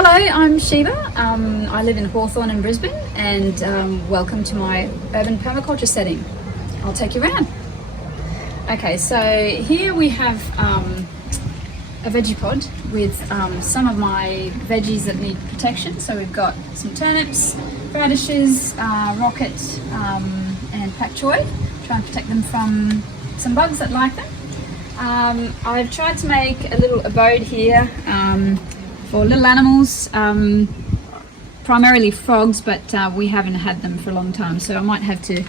Hello, I'm Sheeba. I live in Hawthorne in Brisbane, and welcome to my urban permaculture setting. I'll take you around. Okay, so here we have a veggie pod with some of my veggies that need protection. So we've got some turnips, radishes, rocket, and pak choi. Try and protect them from some bugs that like them. I've tried to make a little abode here for little animals, primarily frogs, but we haven't had them for a long time, so I might have to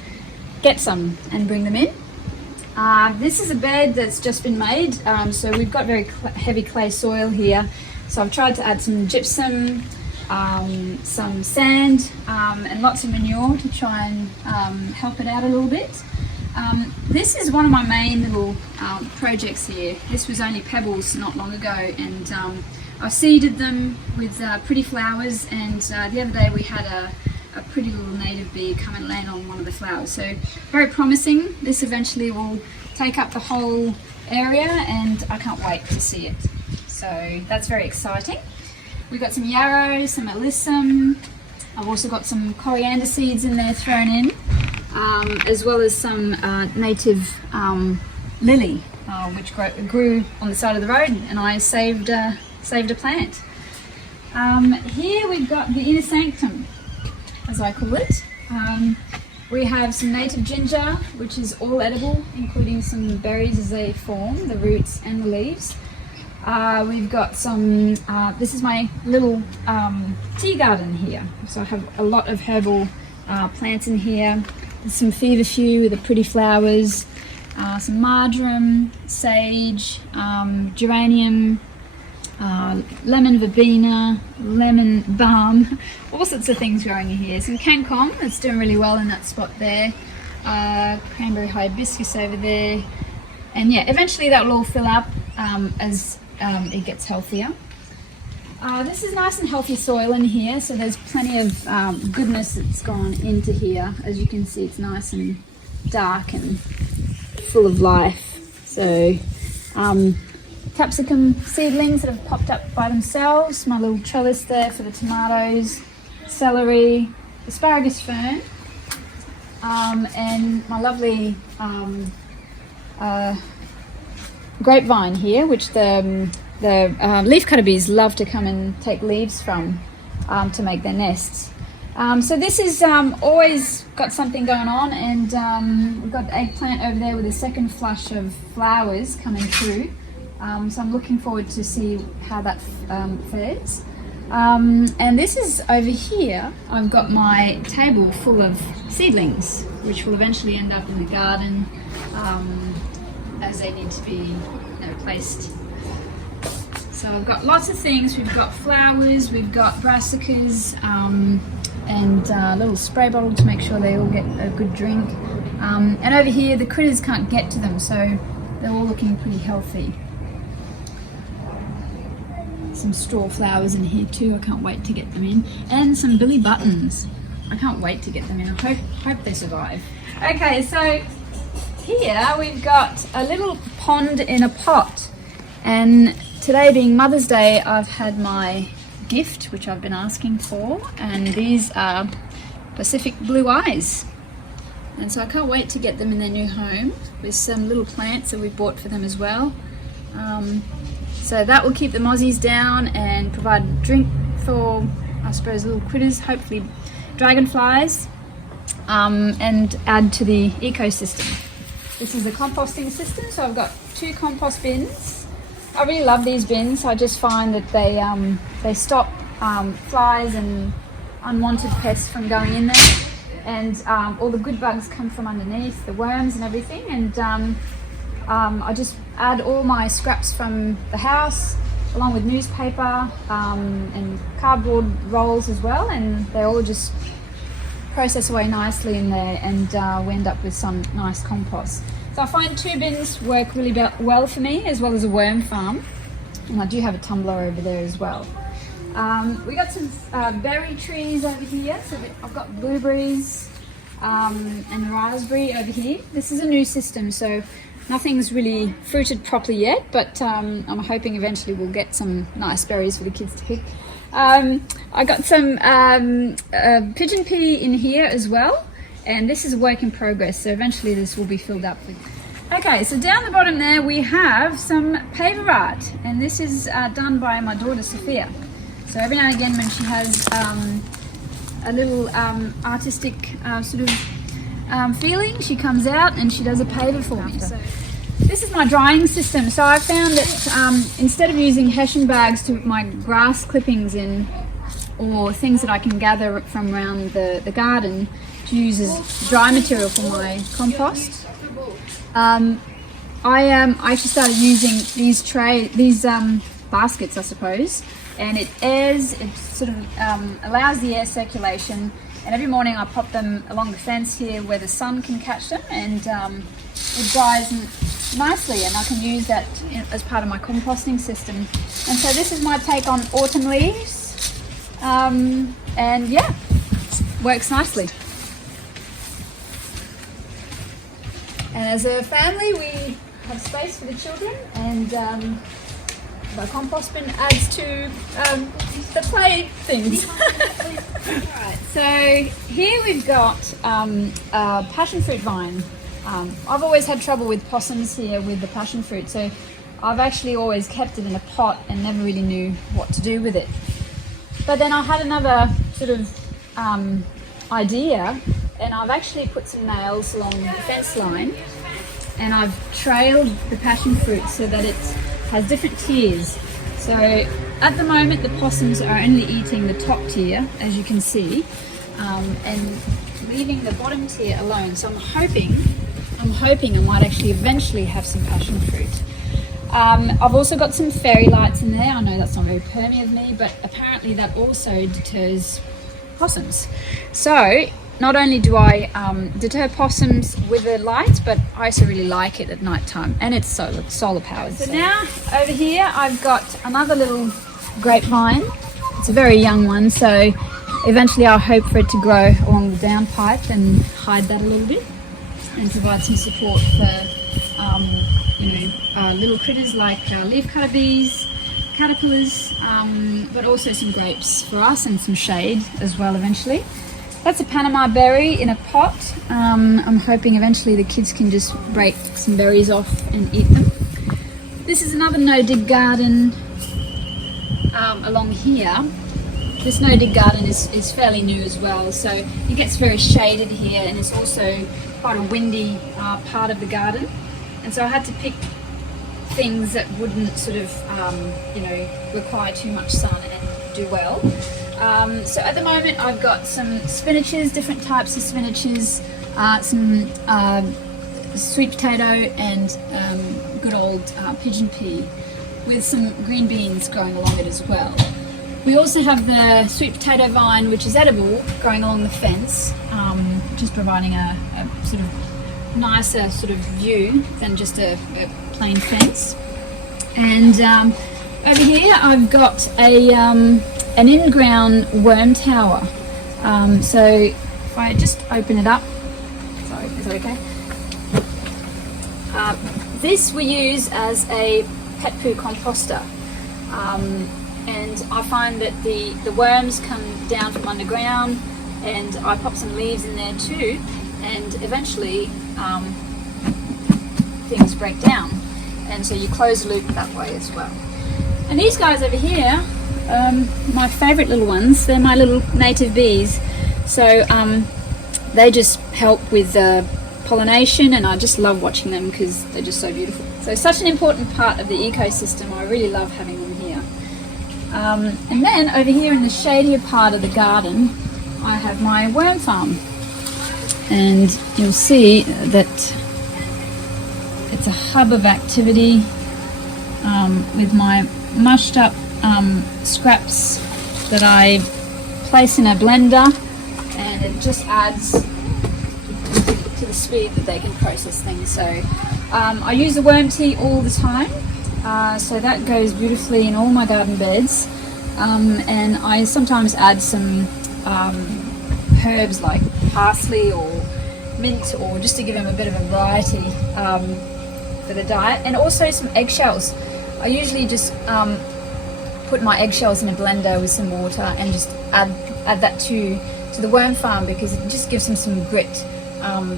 get some and bring them in. This is a bed that's just been made, so we've got very heavy clay soil here, so I've tried to add some gypsum, some sand, and lots of manure to try and help it out a little bit. This is one of my main little projects here. This was only pebbles not long ago, and I seeded them with pretty flowers, and the other day we had a pretty little native bee come and land on one of the flowers. So very promising. This eventually will take up the whole area, and I can't wait to see it. So that's very exciting. We've got some yarrow, some alyssum. I've also got some coriander seeds in there thrown in, as well as some native lily, which grew on the side of the road, and I saved a plant. Here we've got the inner sanctum, as I call it. We have some native ginger, which is all edible, including some berries as they form, the roots and the leaves. We've got some, this is my little tea garden here. So I have a lot of herbal plants in here. There's some feverfew with the pretty flowers, some marjoram, sage, geranium, lemon verbena, lemon balm, all sorts of things growing in here. Some cancom that's doing really well in that spot there, cranberry hibiscus over there, and yeah, eventually that will all fill up as it gets healthier. This is nice and healthy soil in here, so there's plenty of goodness that's gone into here. As you can see, it's nice and dark and full of life. So capsicum seedlings that have popped up by themselves, my little trellis there for the tomatoes, celery, asparagus fern, and my lovely grapevine here, which the leafcutter bees love to come and take leaves from to make their nests. So this is always got something going on, and we've got the eggplant over there with a second flush of flowers coming through. So I'm looking forward to see how that fares. And this is over here, I've got my table full of seedlings, which will eventually end up in the garden as they need to be placed. So I've got lots of things. We've got flowers, we've got brassicas, and a little spray bottle to make sure they all get a good drink. And over here, the critters can't get to them, so they're all looking pretty healthy. Some straw flowers in here too, I can't wait to get them in. And some billy buttons, I can't wait to get them in. I hope they survive. Okay, so here we've got a little pond in a pot, and today being Mother's Day, I've had my gift, which I've been asking for, and these are Pacific blue eyes. And so I can't wait to get them in their new home with some little plants that we bought for them as well. So that will keep the mozzies down and provide a drink for, I suppose, little critters, hopefully dragonflies, and add to the ecosystem. This is a composting system, so I've got 2 compost bins. I really love these bins. I just find that they stop flies and unwanted pests from going in there, and all the good bugs come from underneath, the worms and everything. And I just add all my scraps from the house, along with newspaper and cardboard rolls as well, and they all just process away nicely in there, and we end up with some nice compost. So I find 2 bins work really well for me, as well as a worm farm, and I do have a tumbler over there as well. We got some berry trees over here, so I've got blueberries and raspberry over here. This is a new system, so nothing's really fruited properly yet, but I'm hoping eventually we'll get some nice berries for the kids to pick. I got some pigeon pea in here as well, and this is a work in progress, so eventually this will be filled up with. Okay, so down the bottom there we have some paper art, and this is done by my daughter Sophia. So every now and again when she has a little artistic sort of feeling, she comes out and she does a paper for me. So this is my drying system. So I found that instead of using Hessian bags to put my grass clippings in, or things that I can gather from around the garden, to use as dry material for my compost, I actually started using these baskets, I suppose, and it sort of allows the air circulation. And every morning I pop them along the fence here where the sun can catch them, and it dries nicely, and I can use that as part of my composting system. And so this is my take on autumn leaves, and yeah, works nicely. And as a family we have space for the children, and my compost bin adds to the play things. Right, so here we've got a passion fruit vine. I've always had trouble with possums here with the passion fruit, so I've actually always kept it in a pot and never really knew what to do with it. But then I had another sort of idea, and I've actually put some nails along the fence line, and I've trailed the passion fruit so that it has different tiers. So at the moment the possums are only eating the top tier, as you can see, and leaving the bottom tier alone. So I'm hoping I might actually eventually have some passion fruit. I've also got some fairy lights in there. I know that's not very permy of me, but apparently that also deters possums. So not only do I deter possums with the light, but I also really like it at night time, and it's solar powered. So now over here I've got another little grapevine. It's a very young one, so eventually I'll hope for it to grow along the downpipe and hide that a little bit and provide some support for little critters like leafcutter bees, caterpillars, but also some grapes for us and some shade as well eventually. That's a Panama berry in a pot. I'm hoping eventually the kids can just break some berries off and eat them. This is another no-dig garden along here. This no-dig garden is fairly new as well, so it gets very shaded here, and it's also quite a windy part of the garden. And so I had to pick things that wouldn't sort of, require too much sun and do well. So at the moment I've got some spinaches, different types of spinaches, some sweet potato and good old pigeon pea, with some green beans growing along it as well. We also have the sweet potato vine, which is edible, growing along the fence, just providing a sort of nicer sort of view than just a plain fence. And over here I've got an in-ground worm tower. So if I just open it up, sorry, is that okay? This we use as a pet poo composter, and I find that the worms come down from underground, and I pop some leaves in there too, and eventually things break down, and so you close the loop that way as well. And these guys over here, my favourite little ones, they're my little native bees. So they just help with pollination, and I just love watching them because they're just so beautiful. So such an important part of the ecosystem. I really love having them here. And then over here in the shadier part of the garden I have my worm farm, and you'll see that it's a hub of activity with my mushed up scraps that I place in a blender, and it just adds to the speed that they can process things. So I use the worm tea all the time, so that goes beautifully in all my garden beds, and I sometimes add some herbs like parsley or mint, or just to give them a bit of a variety for the diet, and also some eggshells. I usually just put my eggshells in a blender with some water and just add that to the worm farm, because it just gives them some grit,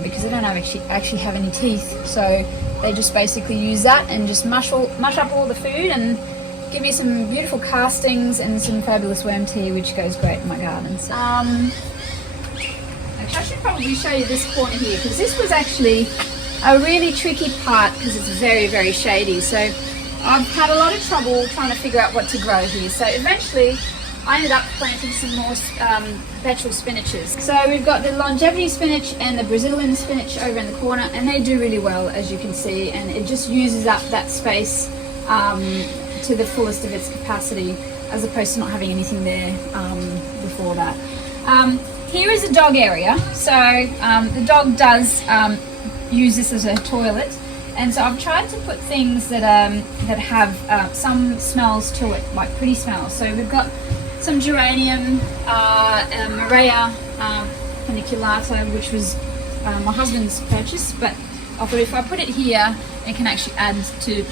because they don't actually have any teeth. So they just basically use that and just mush up all the food and give me some beautiful castings and some fabulous worm tea, which goes great in my garden. So, actually, I should probably show you this corner here, because this was actually a really tricky part because it's very, very shady. So I've had a lot of trouble trying to figure out what to grow here. So eventually I ended up planting some more petrol spinaches. So we've got the longevity spinach and the Brazilian spinach over in the corner, and they do really well, as you can see, and it just uses up that space to the fullest of its capacity, as opposed to not having anything there before that. Here is a dog area. So the dog does use this as a toilet, and so I've tried to put things that have some smells to it, like pretty smells. So we've got some geranium, Maria paniculata, which was my husband's purchase, but I thought if I put it here, it can actually add to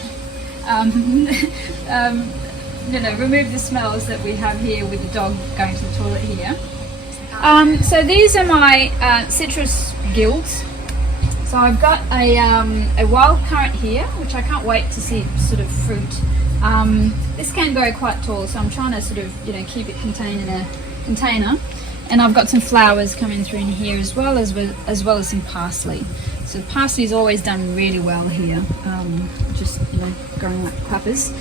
remove the smells that we have here with the dog going to the toilet here. So these are my citrus guilds. So I've got a wild currant here, which I can't wait to see sort of fruit. This can grow quite tall, so I'm trying to sort of keep it contained in a container. And I've got some flowers coming through in here as well as some parsley. So parsley's always done really well here, just growing like clappers.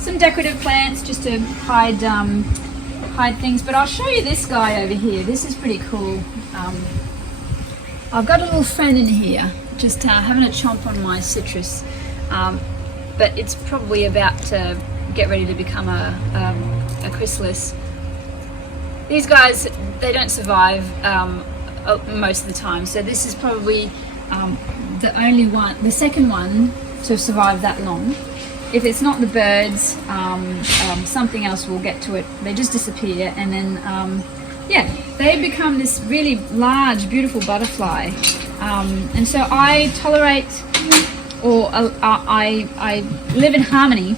Some decorative plants just to hide things. But I'll show you this guy over here. This is pretty cool. I've got a little friend in here just having a chomp on my citrus, but it's probably about to get ready to become a chrysalis. These guys, they don't survive most of the time, so this is probably the second one to survive that long. If it's not the birds, something else will get to it. They just disappear, and then they become this really large, beautiful butterfly. And so I tolerate, or I live in harmony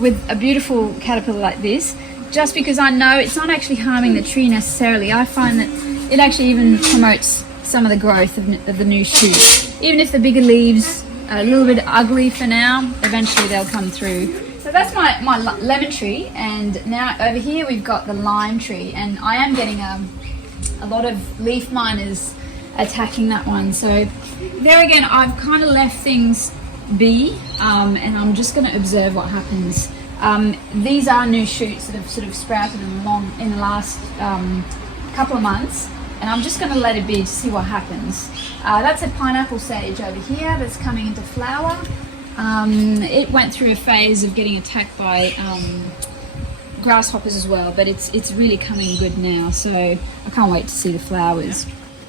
with a beautiful caterpillar like this, just because I know it's not actually harming the tree necessarily. I find that it actually even promotes some of the growth of the new shoot. Even if the bigger leaves are a little bit ugly for now, eventually they'll come through. So that's my lemon tree, and now over here we've got the lime tree, and I am getting a lot of leaf miners attacking that one. So there again, I've kind of left things be, and I'm just going to observe what happens. These are new shoots that have sort of sprouted in the last couple of months, and I'm just going to let it be to see what happens. That's a pineapple sage over here that's coming into flower. It went through a phase of getting attacked by grasshoppers as well, but it's really coming good now, so I can't wait to see the flowers.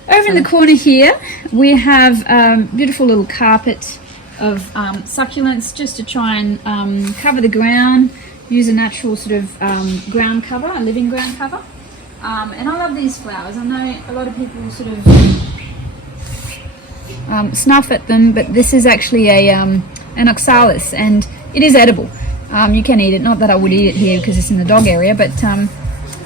Over in the corner here we have a beautiful little carpet of succulents, just to try and cover the ground, use a natural sort of ground cover, a living ground cover. And I love these flowers. I know a lot of people sort of snuff at them, but this is actually an oxalis, and it is edible. You can eat it, not that I would eat it here because it's in the dog area, but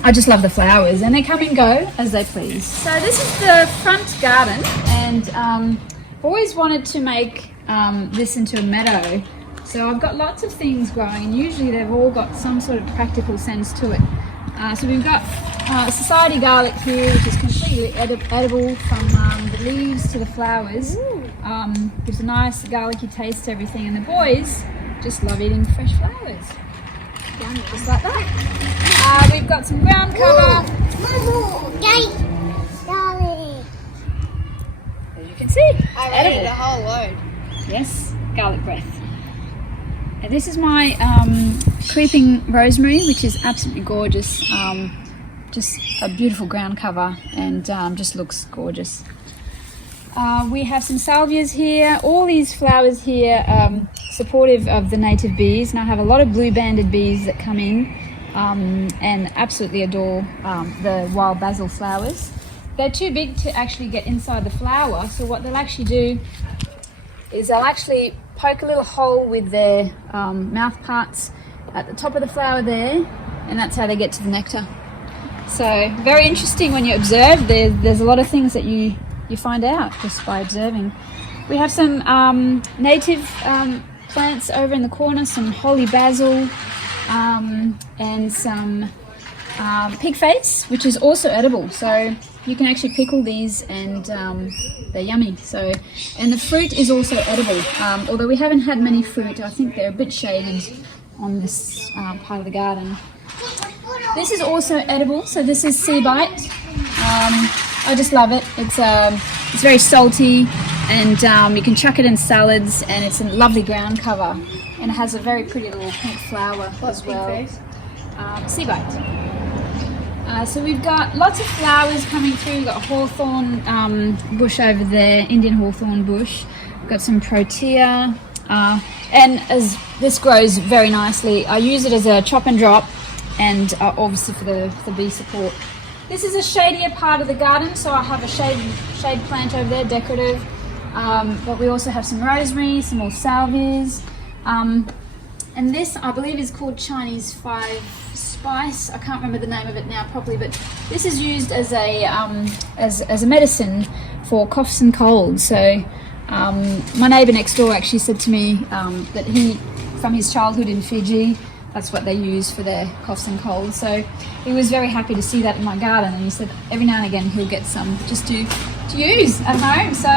I just love the flowers, and they come and go as they please. So this is the front garden, and I've always wanted to make this into a meadow. So I've got lots of things growing, and usually they've all got some sort of practical sense to it. So we've got society garlic here, which is completely edible, from the leaves to the flowers. Gives a nice garlicky taste to everything, and the boys just love eating fresh flowers. Just like that. We've got some ground cover. As you can see, I ate a whole load. Yes, garlic breath. And this is my creeping rosemary, which is absolutely gorgeous. Just a beautiful ground cover, and just looks gorgeous. We have some salvias here. All these flowers here supportive of the native bees, and I have a lot of blue-banded bees that come in and absolutely adore the wild basil flowers. They're too big to actually get inside the flower, so what they'll actually do is they'll actually poke a little hole with their mouth parts at the top of the flower there, and that's how they get to the nectar. So very interesting when you observe. There's a lot of things that you find out just by observing. We have some native plants over in the corner, some holy basil, and some pig face, which is also edible. So you can actually pickle these, and they're yummy. So, and the fruit is also edible. Although we haven't had many fruit, I think they're a bit shaded on this part of the garden. This is also edible. So this is sea bite. I just love it. It's very salty, and you can chuck it in salads, and it's a lovely ground cover, and it has a very pretty little pink flower as well. Sea bite. So we've got lots of flowers coming through. We've got a hawthorn bush over there, Indian hawthorn bush. We've got some protea, and as this grows very nicely, I use it as a chop and drop, and obviously for the bee support. This is a shadier part of the garden, so I have a shade plant over there, decorative. But we also have some rosemary, some more salvias. And this, I believe, is called Chinese 5 spice. I can't remember the name of it now properly, but this is used as a medicine for coughs and colds. So my neighbour next door actually said to me that he, from his childhood in Fiji, that's what they use for their coughs and colds. So he was very happy to see that in my garden, and he said every now and again he'll get some just to use at home. So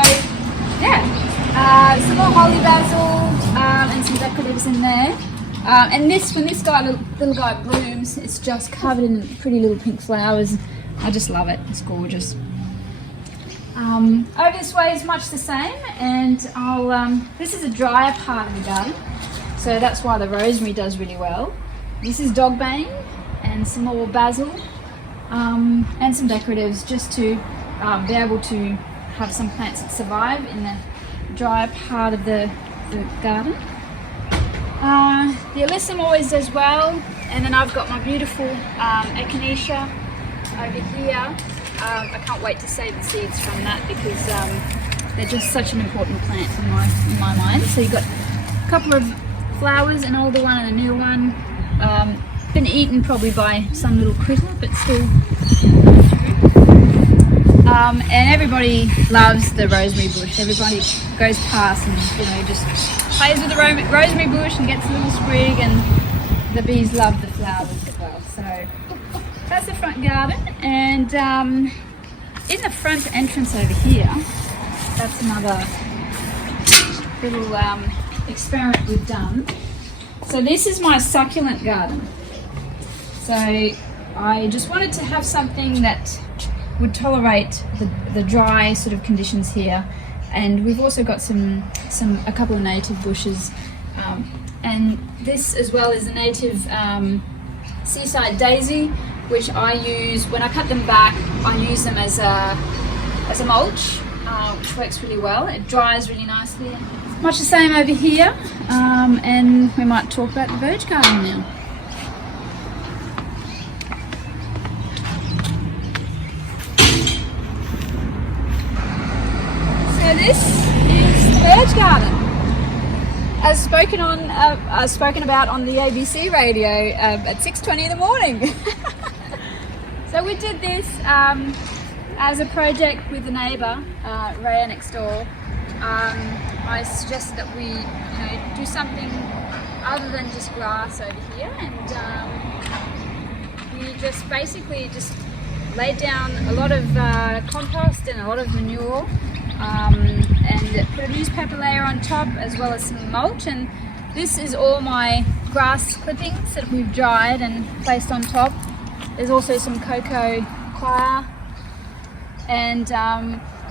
yeah, some more holy basil and some decoratives in there. And this, when this little guy blooms, it's just covered in pretty little pink flowers. I just love it. It's gorgeous. Over this way is much the same, and this is a drier part of the garden. So that's why the rosemary does really well. This is dogbane and some more basil and some decoratives, just to be able to have some plants that survive in the drier part of the garden. The alyssum always does well, and then I've got my beautiful echinacea over here. I can't wait to save the seeds from that, because they're just such an important plant in my mind. So you've got a couple of flowers, an older one and a new one. Been eaten probably by some little critter, but still. And everybody loves the rosemary bush. Everybody goes past and just plays with the rosemary bush and gets a little sprig, and the bees love the flowers as well. So that's the front garden, and in the front entrance over here, that's another little experiment we've done. So this is my succulent garden. So I just wanted to have something that would tolerate the dry sort of conditions here, and we've also got a couple of native bushes, and this as well is a native seaside daisy, which I use when I cut them back. I use them as a mulch, which works really well. It dries really nicely. Much the same over here, and we might talk about the Verge Garden now. So this is the Verge Garden, as spoken about on the ABC radio at 6:20 in the morning. So we did this as a project with a neighbour, Raya next door. I suggested that we do something other than just grass over here, and we just basically laid down a lot of compost and a lot of manure, and put a newspaper layer on top as well as some mulch. And this is all my grass clippings that we've dried and placed on top. There's also some cocoa coir, and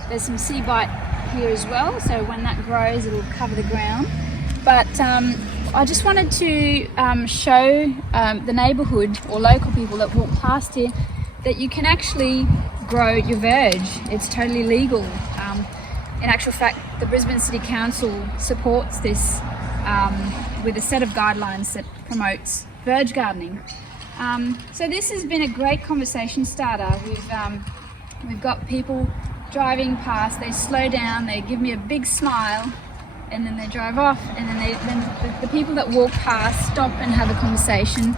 there's some sea bite here as well, so when that grows it'll cover the ground. But I just wanted to show the neighbourhood or local people that walk past here that you can actually grow your verge. It's totally legal. In actual fact, the Brisbane City Council supports this with a set of guidelines that promotes verge gardening. So this has been a great conversation starter. We've got people driving past, they slow down, they give me a big smile, and then they drive off, and then the people that walk past stop and have a conversation.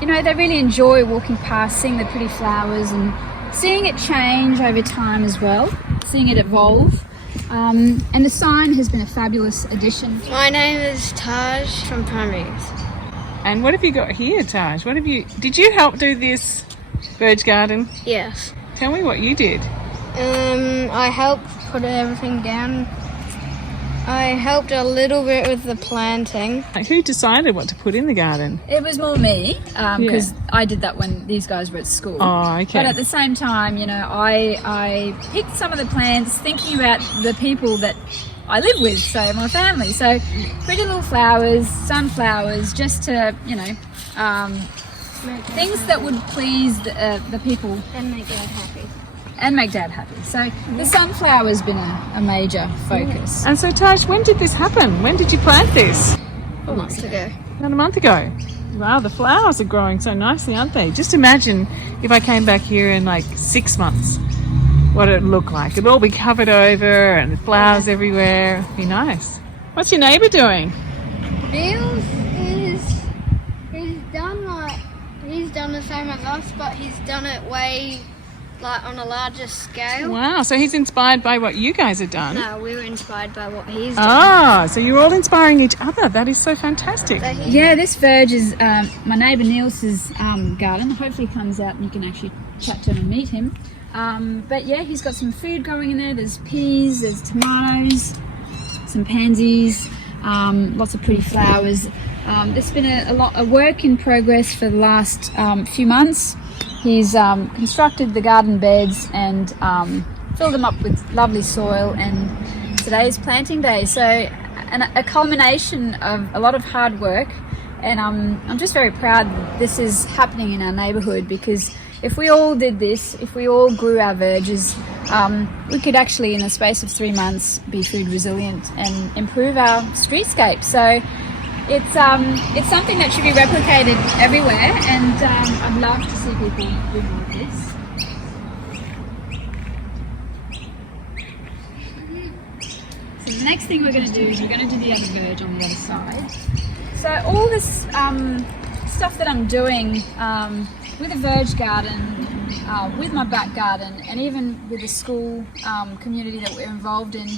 You know, they really enjoy walking past, seeing the pretty flowers and seeing it change over time as well, seeing it evolve. And the sign has been a fabulous addition. My name is Taj from Primaries. And what have you got here, Taj? Did you help do this Verge Garden? Yes. Tell me what you did. I helped put everything down. I helped a little bit with the planting. Who decided what to put in the garden? It was more me, because I did that when these guys were at school. Oh, okay. But at the same time, you know, I picked some of the plants thinking about the people that I live with, so my family. So pretty little flowers, sunflowers, just to, you know, things that would please the people. And make Dad happy. And make Dad happy. So the sunflower's been a major focus. And so, Taj, when did this happen? When did you plant this? A month ago. About a month ago. Wow, the flowers are growing so nicely, aren't they? Just imagine if I came back here in like 6 months, what it'd look like. It'd all be covered over and flowers everywhere. It'd be nice. What's your neighbour doing? Bill's he's done the same as us, but he's done it way on a larger scale. Wow, so he's inspired by what you guys have done. No, we were inspired by what he's done. Ah, so you're all inspiring each other. That is so fantastic. Yeah, this Verge is my neighbour Niels's garden. Hopefully he comes out and you can actually chat to him and meet him. But yeah, he's got some food growing in there. There's peas, there's tomatoes, some pansies, lots of pretty flowers. There's been a work in progress for the last few months. He's constructed the garden beds and filled them up with lovely soil, and today's planting day. So a culmination of a lot of hard work, and I'm just very proud that this is happening in our neighbourhood, because if we all did this, if we all grew our verges, we could actually in the space of 3 months be food resilient and improve our streetscape. So it's something that should be replicated everywhere, and I'd love to see people do more of this. So the next thing we're going to do is we're going to do the other verge on the other side. So all this stuff that I'm doing with the Verge Garden, with my back garden, and even with the school community that we're involved in,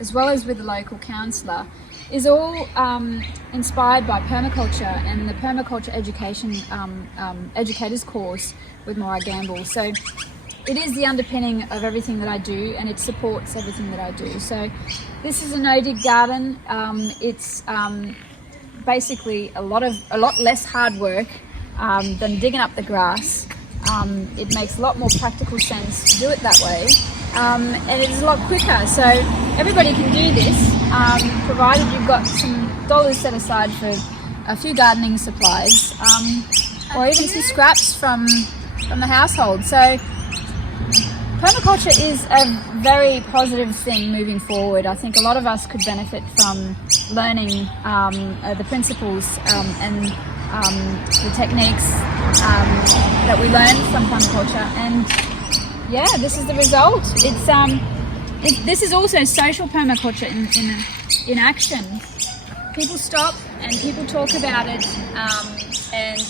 as well as with the local counsellor, is all inspired by permaculture and the permaculture education educators course with Maura Gamble. So it is the underpinning of everything that I do, and it supports everything that I do. So this is a no-dig garden. It's basically a lot less hard work than digging up the grass. It makes a lot more practical sense to do it that way. And it's a lot quicker, so everybody can do this, provided you've got some dollars set aside for a few gardening supplies, or even some scraps from the household. So permaculture is a very positive thing moving forward. I think a lot of us could benefit from learning the principles and the techniques that we learn from permaculture, and yeah, this is the result. This is also social permaculture in action. People stop and people talk about it, and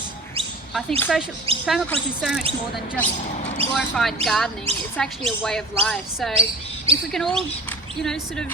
I think social permaculture is so much more than just glorified gardening. It's actually a way of life. So if we can all, sort of